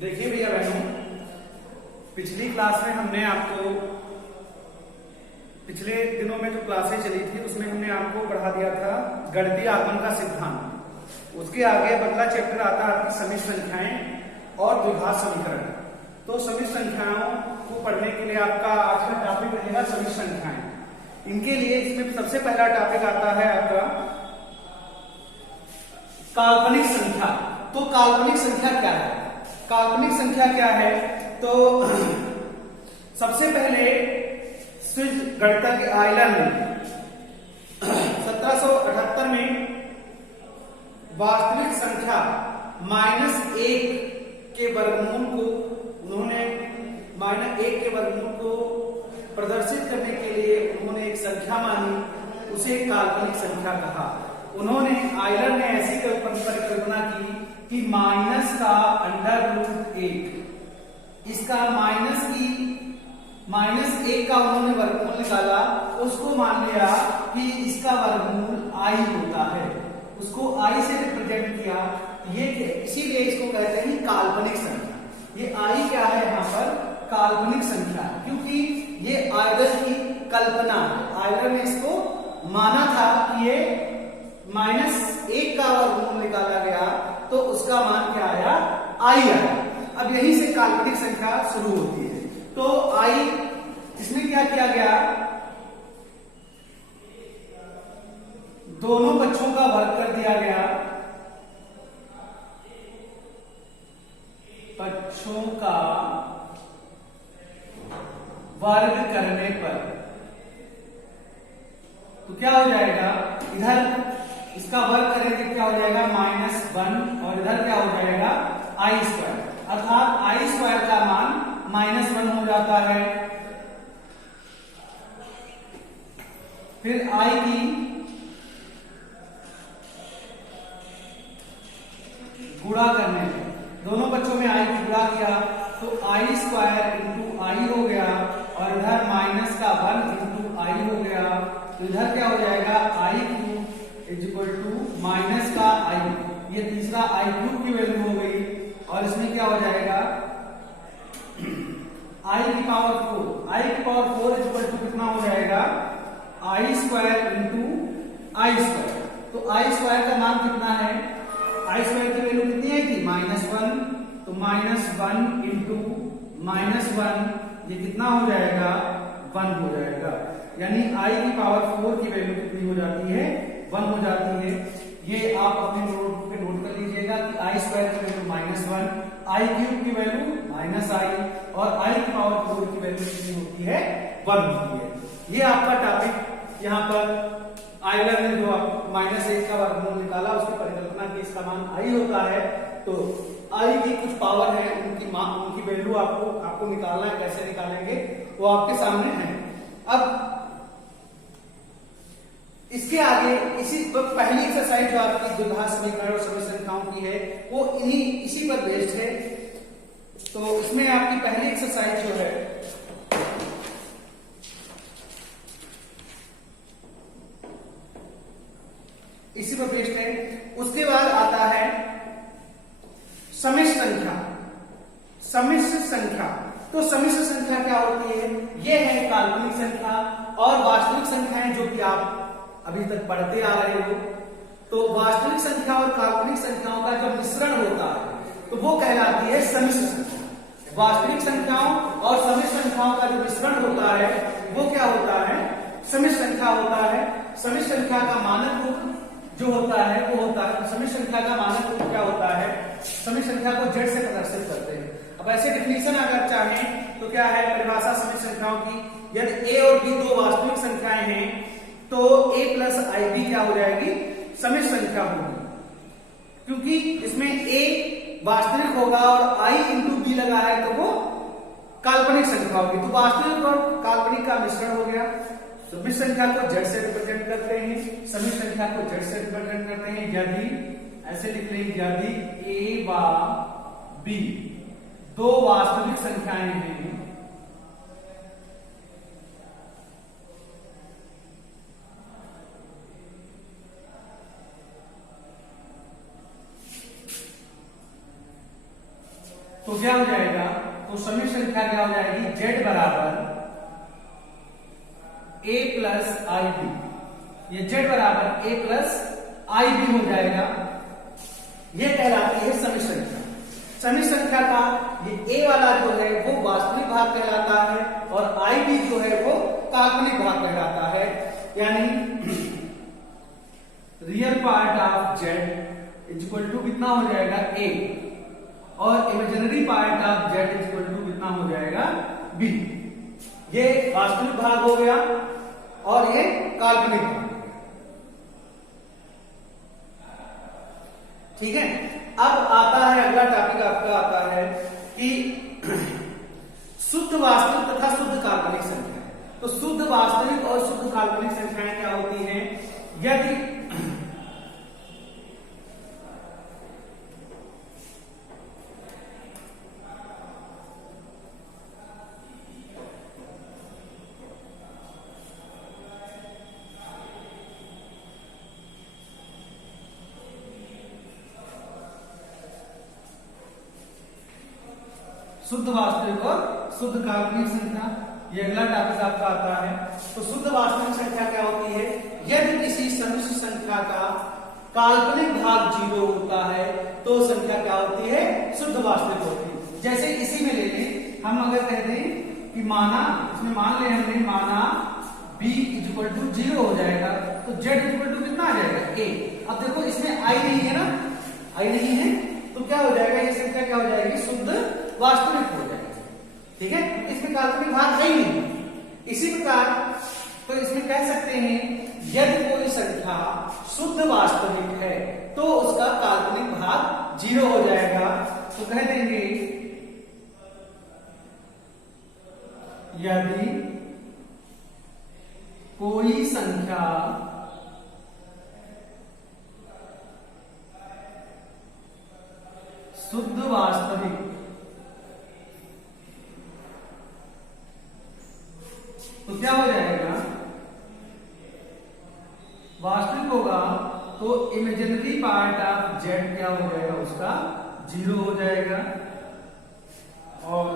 देखिए भैया बहनों, पिछली क्लास में हमने आपको पिछले दिनों में जो क्लासें चली थी उसमें हमने आपको पढ़ा दिया था गणितीय आगमन का सिद्धांत। उसके आगे अगला चैप्टर आता है आपकी समिश्र संख्याएं और द्विघात समीकरण। तो समिश्र संख्याओं को पढ़ने के लिए आपका आज का टॉपिक रहेगा समिश्र संख्याएं। इनके लिए इसमें सबसे पहला टॉपिक आता है आपका काल्पनिक संख्या। तो काल्पनिक संख्या क्या है? काल्पनिक संख्या क्या है? तो सबसे पहले स्विस गणितज्ञ आयलर ने 1778 में वास्तविक संख्या -1 के वर्गमूल को उन्होंने -1 के वर्गमूल को प्रदर्शित करने के लिए उन्होंने एक संख्या मानी, उसे काल्पनिक संख्या कहा। उन्होंने आयलर ने ऐसी परिकल्पना की कि माइनस का √1, इसका -1 का उन्होंने वर्गमूल निकाला, उसको मान लिया कि इसका वर्गमूल i होता है, उसको i से रिप्रेजेंट किया। ये इसीलिए इसको कहते हैं काल्पनिक संख्या। ये i क्या है यहाँ पर? काल्पनिक संख्या, क्योंकि ये आयलर की कल्पना है। आयलर ने इसको माना था कि ये -1 का वर्गमूल निकाला गया तो उसका मान क्या आया? i आया। अब यहीं से काल्पनिक संख्या शुरू होती है। तो i, इसमें क्या किया गया? दोनों बच्चों का वर्ग कर दिया गया। बच्चों का वर्ग करने पर तो क्या हो जाएगा? इधर इसका वर्ग करेंगे क्या हो जाएगा? -1, और इधर क्या हो जाएगा? i², अर्थात i² का मान -1 हो जाता है। फिर i की गुणा करने पे, दोनों बच्चों में i की गुणा किया तो i² × i हो गया, और इधर -1 × i हो गया। तो इधर क्या हो जाएगा? i³ माइनस का i, ये तीसरा i³ की वैल्यू हो गई। और इसमें क्या हो जाएगा? i की पावर 4 कितना हो जाएगा? i² × i²। तो i² का मान कितना है? i² की वैल्यू कितनी है थी? -1, तो -1 × -1, ये कितना हो जाएगा? 1 हो जाएगा। यानी i की पावर 4 की वैल्यू कितनी हो जाती है? 1 हो जाती है। ये आप अपने नोटबुक पे नोट कर लीजिएगा कि i² की वैल्यू -1, i³ की वैल्यू -i, और i की पावर 4 की वैल्यू कितनी होती है? 1 होती है। ये आपका टॉपिक यहाँ पर आयलर ने जो -1 का वर्गमूल निकाला, उसकी परिकल्पना की इसका मान i होता है। तो i की कुछ पावर है, उनकी वैल्यू आपको निकालना है। कैसे निकालेंगे वो आपके सामने है। अब इसके आगे पहली एक्सरसाइज जो आपकी द्विघात समीकरण और समिश्र संख्याओं की है वो इसी पर बेस्ड है। तो इसमें आपकी पहली एक्सरसाइज जो है इसी पर बेस्ड है। उसके बाद आता है समिश्र संख्या। समिश्र संख्या, तो समिश्र संख्या क्या होती है? यह है काल्पनिक संख्या और वास्तविक संख्याएं जो कि आप अभी तक पढ़ते आ रहे हो। तो वास्तविक संख्या और काल्पनिक संख्याओं का जब मिश्रण होता है तो वो कहलाती है समिश्र संख्या। वास्तविक संख्याओं और समिश्र संख्याओं का जो मिश्रण होता है वो क्या होता है? समिश्र संख्या होता है। समिश्र संख्या का मानक रूप जो होता है वो होता है, समिश्र संख्या का मानक रूप क्या होता है? समिश्र संख्या को z से प्रदर्शित करते हैं। अब ऐसे डिफिनीशन अगर चाहें तो क्या है परिभाषा समिश्र संख्याओं की? यदि a और b दो वास्तविक संख्याएं हैं तो a + ib क्या हो जाएगी? समिश्र संख्या होगी, क्योंकि इसमें a वास्तविक होगा और i × b लगा है तो वो काल्पनिक संख्या होगी। तो वास्तविक और काल्पनिक का मिश्रण हो गया। समिश्र संख्या को z से रिप्रेजेंट करते हैं, समिश्र संख्या को z से रिप्रेजेंट करते हैं यदि, ऐसे लिख लेंगे, यदि a व b दो वास्तविक संख्याएं हैं तो क्या हो जाएगा, तो समिश्र संख्या क्या हो जाएगी, z बराबर a प्लस आई बी, ये z बराबर a प्लस आई बी हो जाएगा। ये कहलाती है समिश्र संख्या। समिश्र संख्या का ये a वाला जो है वो वास्तविक भाग कहलाता है और आई बी जो है वो काल्पनिक भाग कहलाता है। यानी real part of z is equal to कितना हो जाएगा a और imaginary part of z is equal to कितना हो जाएगा b। ये वास्तविक भाग हो गया और ये काल्पनिक भाग। ठीक है, अब आता है अगला टॉपिक आपका आता है कि शुद्ध वास्तविक तथा शुद्ध काल्पनिक संख्या। तो शुद्ध वास्तविक और शुद्ध काल्पनिक संख्याएं क्या होती हैं, यदि शुद्ध वास्तविक और शुद्ध काल्पनिक संख्या, ये अगला टॉपिक आपका आता है। तो शुद्ध वास्तविक संख्या क्या होती है, यदि किसी समिश्र संख्या का काल्पनिक भाग 0 होता है तो संख्या क्या होती है, शुद्ध वास्तविक होती है। जैसे इसी में ले लें, हम अगर कहते हैं कि माना, इसमें मान ले हमने माना b इज इक्वल टू 0 हो जाएगा तो z इज इक्वल टू कितना आ जाएगा, a। अब देखो इसमें i नहीं है ना, i नहीं है तो क्या हो जाएगा, ये संख्या क्या हो जाएगी, शुद्ध वास्तविक हो जाएगी। ठीक है, इसमें काल्पनिक भाग है ही नहीं। इसी प्रकार तो इसमें कह सकते हैं यदि कोई संख्या शुद्ध वास्तविक है तो उसका काल्पनिक भाग 0 हो जाएगा। तो कह देंगे यदि कोई संख्या शुद्ध वास्तविक तो क्या हो जाएगा, वास्तविक होगा तो इमेजिनरी पार्ट ऑफ z क्या हो जाएगा, उसका 0 हो जाएगा। और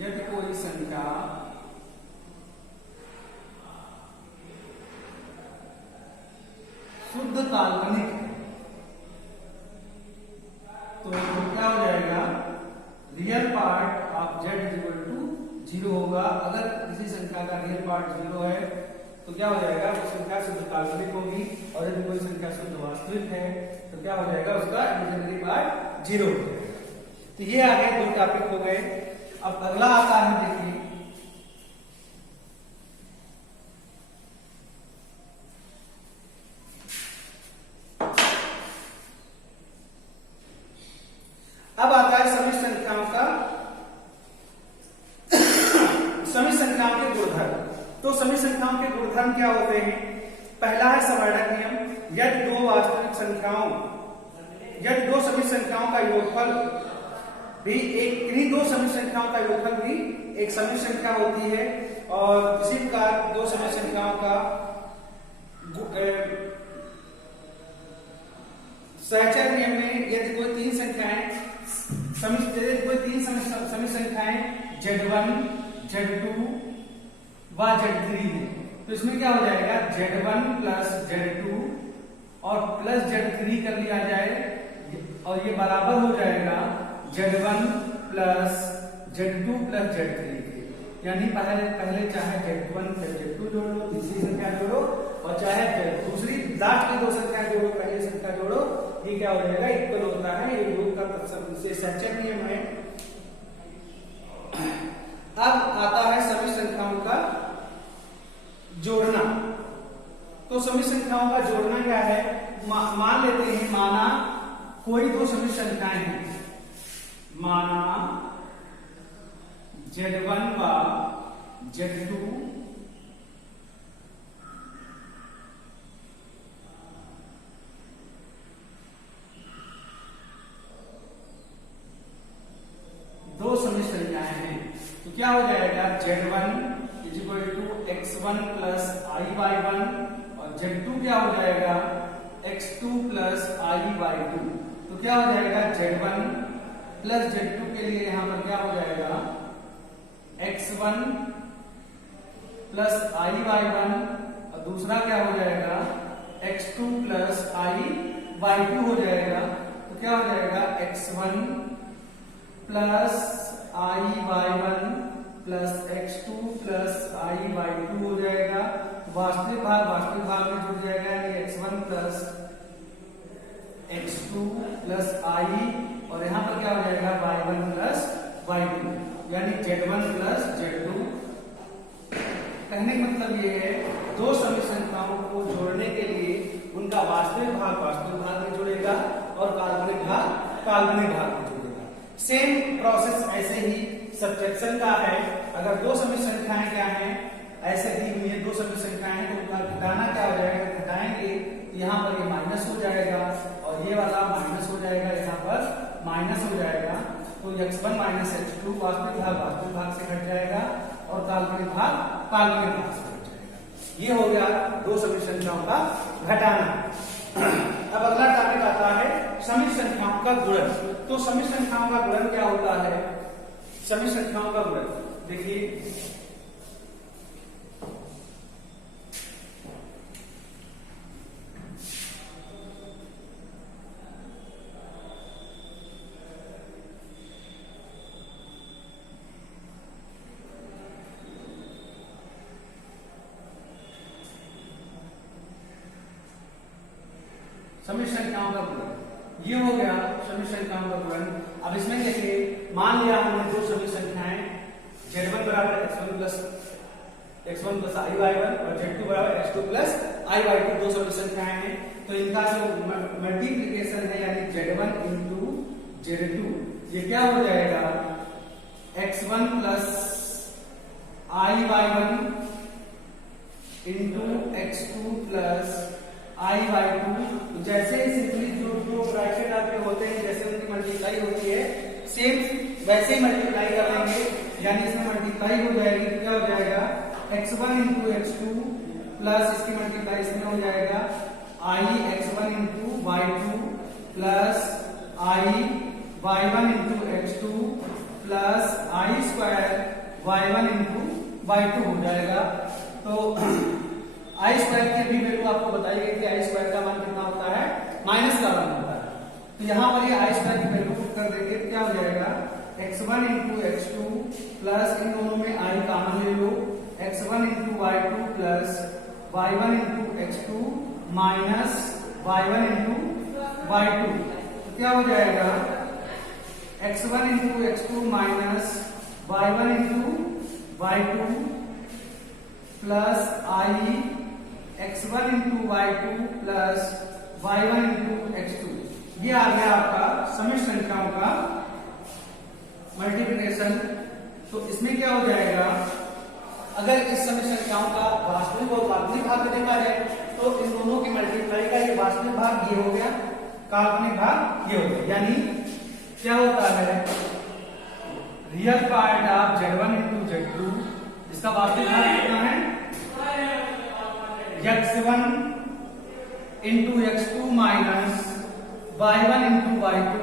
यदि कोई संख्या शुद्ध काल्पनिक तो क्या हो जाएगा, real part of z is equal to 0 होगा। अगर किसी संख्या का रियल पार्ट 0 है तो क्या हो जाएगा, वो संख्या शुद्ध काल्पनिक होगी। और यदि कोई संख्या शुद्ध वास्तविक है तो क्या हो जाएगा, उसका इमेजिनरी पार्ट 0 हो जाएगा। तो ये आगे 2 टॉपिक हो गए। अब अगला आता है, देखिए अब आता है समिश्र संख्याओं का समिश्र संख्याओं के गुणधर्म। तो समिश्र संख्याओं के गुणधर्म क्या होते हैं, पहला है सवर्णक नियम। यदि दो समिश्र संख्याओं का योगफल भी इन्हीं 2 समिश्र संख्याओं का योगफल भी एक समिश्र संख्या होती है। और इसी प्रकार 2 समिश्र संख्याओं का सहचर नियम में यदि कोई 3 संख्याएं समिश्र संख्याएं z1 z2 व z3 है तो इसमें क्या हो जाएगा, z1 प्लस z2 और प्लस z3 कर लिया जाए और ये बराबर हो जाएगा z1 plus z2 plus z3 के। यानी पहले चाहे z1 प्लस z2 जोड़ लो, तीसरी संख्या जोड़ो, और चाहे दूसरी लास्ट की 2 संख्या जोड़ो, पहली संख्या जोड़ो, ये क्या हो जाएगा, इक्वल होता है। ये योग का सहचर नियम है। अब आता है समिश्र संख्याओं का जोड़ना। तो समिश्र संख्याओं का जोड़ना क्या है, मान लेते हैं, माना कोई 2 समिश्र संख्याएं हैं, माना z1 व z2 2 समिश्र संख्याएं हैं। तो क्या हो जाएगा, z1 is is equal to x1 plus i by one, और z2 क्या हो जाएगा x2 plus i by two. तो क्या हो जाएगा z1 प्लस z2 के लिए यहां पर क्या हो जाएगा x1 plus i by one, और दूसरा क्या हो जाएगा x2 plus i by two हो जाएगा। तो क्या हो जाएगा x1 plus i by one plus x2 plus i by two हो जाएगा। वास्तविक भाग में जुड़ जाएगा, यानी x1 प्लस x2 प्लस आई, और यहां पर क्या हो जाएगा y1 प्लस y2, यानी z1 प्लस z2। कहने का मतलब ये है दो समी संख्याओं को जोड़ने के लिए उनका वास्तविक भाग में जुड़ेगा और काल्पनिक भाग में जुड़ेगा। सेम प्रोसेस ऐसे ही सब्ट्रैक्शन का है। अगर दो समी संख्याएं क्या हैं ऐसे दी हुई है, दो समी संख्याएं हैं, तो उनका घटाना क्या हो जाएगा, घटाएंगे यहाँ पर ये माइनस हो जाएगा और ये वाला माइनस हो जाएगा, यहाँ पर माइनस हो जाएगा। तो x1 माइनस x2 वास्तविक भाग से घट जाएगा और काल्पनिक भाग से घट जाएगा। ये हो गया दो समी संख्याओं का घटाना। अब अगला टॉपिक आता है समी संख्याओं का गुणन। तो समी संख्याओं का गुणन क्या होता है, समी संख्याओं का गुणन देखिए समी संख्याओं का गुणन, ये हो गया समी संख्याओं का गुणन। अब इसमें देखिए मान लिया हमने दो समी संख्याएं z1 बराबर x1 plus i by one और z2 बराबर x2 plus i by two, दो समी संख्याएं हैं। तो इनका जो मल्टीप्लीकेशन है यानी z1 इंटू z2, ये क्या हो जाएगा x1 plus i by one into x2 plus i by two. जैसे ही सिंपली जो ब्रैकेट आपके होते हैं जैसे उनकी मल्टीप्लाई होती है सेम वैसे ही मल्टीप्लाई कर लेंगे, यानी इसमें मल्टीप्लाई हो जाएगी तो क्या हो जाएगा x1 इंटू x2 प्लस इसकी मल्टीप्लाई इसमें हो जाएगा आई x1 इंटू y2 प्लस आई y1 इंटू x2 प्लस आई स्क्वायर y1 इंटू y2 हो जाएगा। तो आई स्क्वायर की भी वैल्यू आपको बताई गई थी, आई स्क्वायर का मान कितना होता है माइनस का मान होता है। तो यहाँ पर ये आई स्क्वायर की वैल्यू पुट कर देंगे तो क्या हो जाएगा x1 इंटू x2 प्लस इन दोनों में आई कॉमन ले लो x1 into y2 plus y1 into x2 minus y1 into y2। तो क्या हो जाएगा x1 into x2 minus y1 into y2 plus I x1 into y2 plus y1 into x2। ये आ गया आपका समी संख्याओं का मल्टीप्लिकेशन। तो इसमें क्या हो जाएगा अगर इस समी संख्याओं का वास्तविक और काल्पनिक भाग में देखा जाए तो इन दोनों की मल्टीप्लाई का ये वास्तविक भाग ये हो गया, काल्पनिक भाग ये हो गया। यानी क्या होता है real part of z1 into z2, इसका वास्तविक भाग कितना है x1 into x2 minus y1 into y2।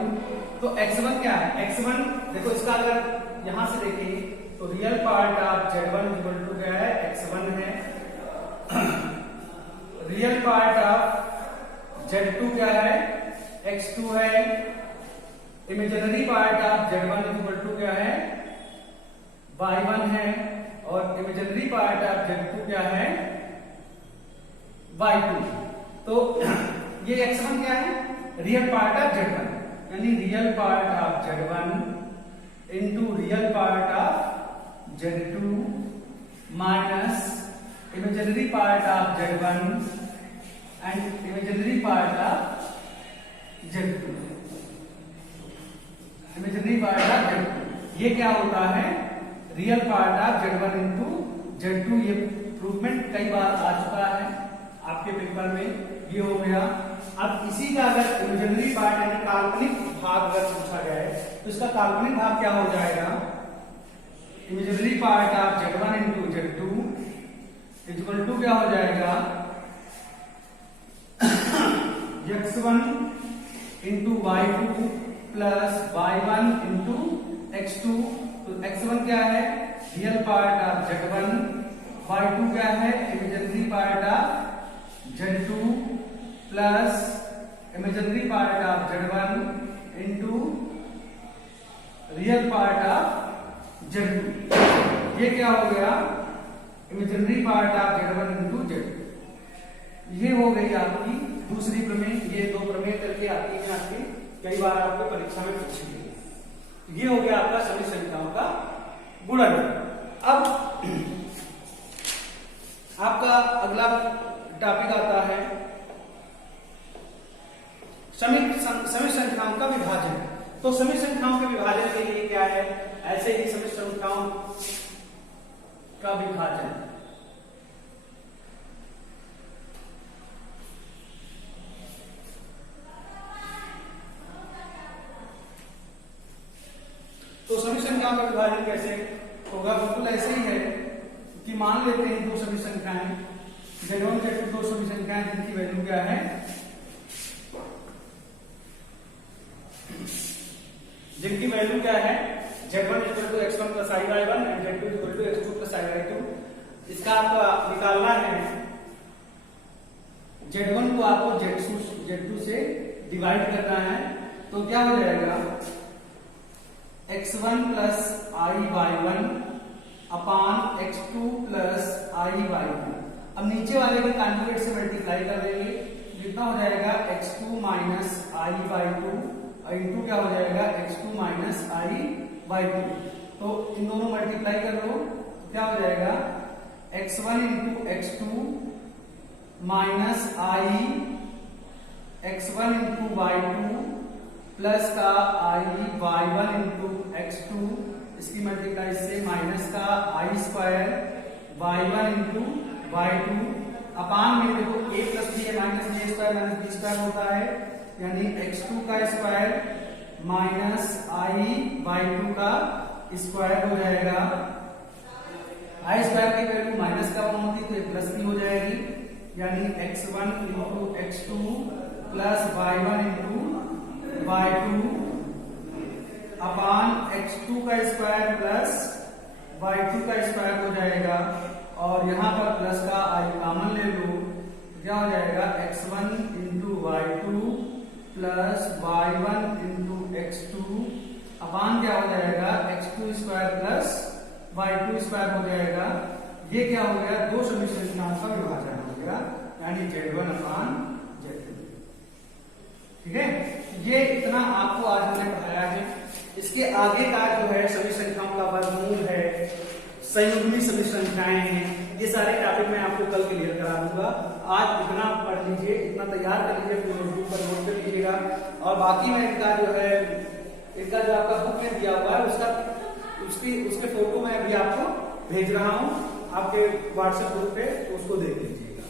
तो x1 क्या है, x1 देखो इसका अगर यहां से देखेंगे तो real part of z1 equal to क्या है x1 है, रियल पार्ट ऑफ z2 क्या है x2 है, imaginary part of z1 equal to क्या है y1 है, और इमेजिनरी पार्ट ऑफ z2 क्या है y2। तो ये x1 क्या है रियल पार्ट ऑफ z1, यानी real part of z1 into real part of z2 minus imaginary part of z1 and imaginary part of z2, imaginary part of z2। ये क्या होता है real part of z1 into z2। ये प्रूवमेंट कई बार आ चुका है आपके पेपर में, ये हो गया। अब इसी का अगर इमेजिनरी पार्ट यानी काल्पनिक भाग अगर पूछा जाए तो इसका काल्पनिक भाग क्या हो जाएगा imaginary part of z1 into Z2 equal to क्या हो जाएगा x1 into y2 plus y1 into x2। तो x1 क्या है real part of Z1, y2 क्या है imaginary part of Z2 plus imaginary part of Z1 into real part of Z2। ये क्या हो गया imaginary part of Z1 into Z2। ये हो गई आपकी दूसरी प्रमेय। ये दो प्रमेय करके आती है आपकी, कई बार आपको परीक्षा में पूछी गई। ये हो गया आपका सभी संख्याओं का गुणन। अब आपका अगला टॉपिक आता है समी संख्याओं का विभाजन। तो समी संख्याओं के विभाजन के लिए क्या है, ऐसे ही समी संख्याओं का विभाजन। तो सभी संख्याओं का विभाजन कैसे होगा, बिल्कुल ऐसे ही है कि मान लेते हैं दो सभी संख्याएं Z1 Z2 दो सभी संख्याएं जिनकी वैल्यू क्या है, जिनकी वैल्यू क्या है Z1 equal to x1 plus i/1 and Z2 equal to x2 plus i/2। इसका आपको निकालना है Z1 को आपको Z2 से डिवाइड करना है। तो क्या हो जाएगा x1 प्लस i/1 अपान x2 प्लस i/2। अब नीचे वाले के कॉन्जुगेट से मल्टीप्लाई कर देंगे, कितना हो जाएगा x2 माइनस i/2 इंटू क्या हो जाएगा x2 माइनस i/2। तो इन दोनों मल्टीप्लाई कर लो, क्या हो जाएगा x1 into x2 minus x1 into y2 plus का y1 इंटू x2, इसकी मल्टीप्लाई से माइनस का i² y1 इंटू y2 अपान में देखो a प्लस b है माइनस b² माइनस b² होता है, यानी x2 का स्क्वायर माइनस i/2 का स्क्वायर हो जाएगा। i² की वैल्यू माइनस का 1 होती तो प्लस भी हो जाएगी, यानी x1 into x2 plus y1 into y2 अपान x2 का स्क्वायर प्लस y2 का स्क्वायर हो जाएगा। और यहां पर प्लस का i कॉमन ले लो, क्या हो जाएगा x1 into y2 plus y1 into x2 अपान क्या हो जाएगा x2 square plus y2 square हो जाएगा। ये क्या हो गया दो समी संख्याओं का विभाजन हो गया, यानी Z1 अपान Z2। ठीक है, ये इतना आपको आज हमने पढ़ाया है। इसके आगे का जो है सभी संख्याओं का वर्गमूल है, संयुग्मी सभी संख्याएं हैं, ये सारे टॉपिक मैं आपको कल क्लियर करा दूंगा। आज इतना पढ़ लीजिए, इतना तैयार कर लीजिए, अपने नोटबुक पर नोट कर लीजिएगा। और बाकी मैं इनका जो है इनका जो आपका बुक में दिया हुआ है उसके फोटो मैं अभी आपको भेज रहा हूं आपके व्हाट्सएप ग्रुप पे, उसको देख लीजिएगा।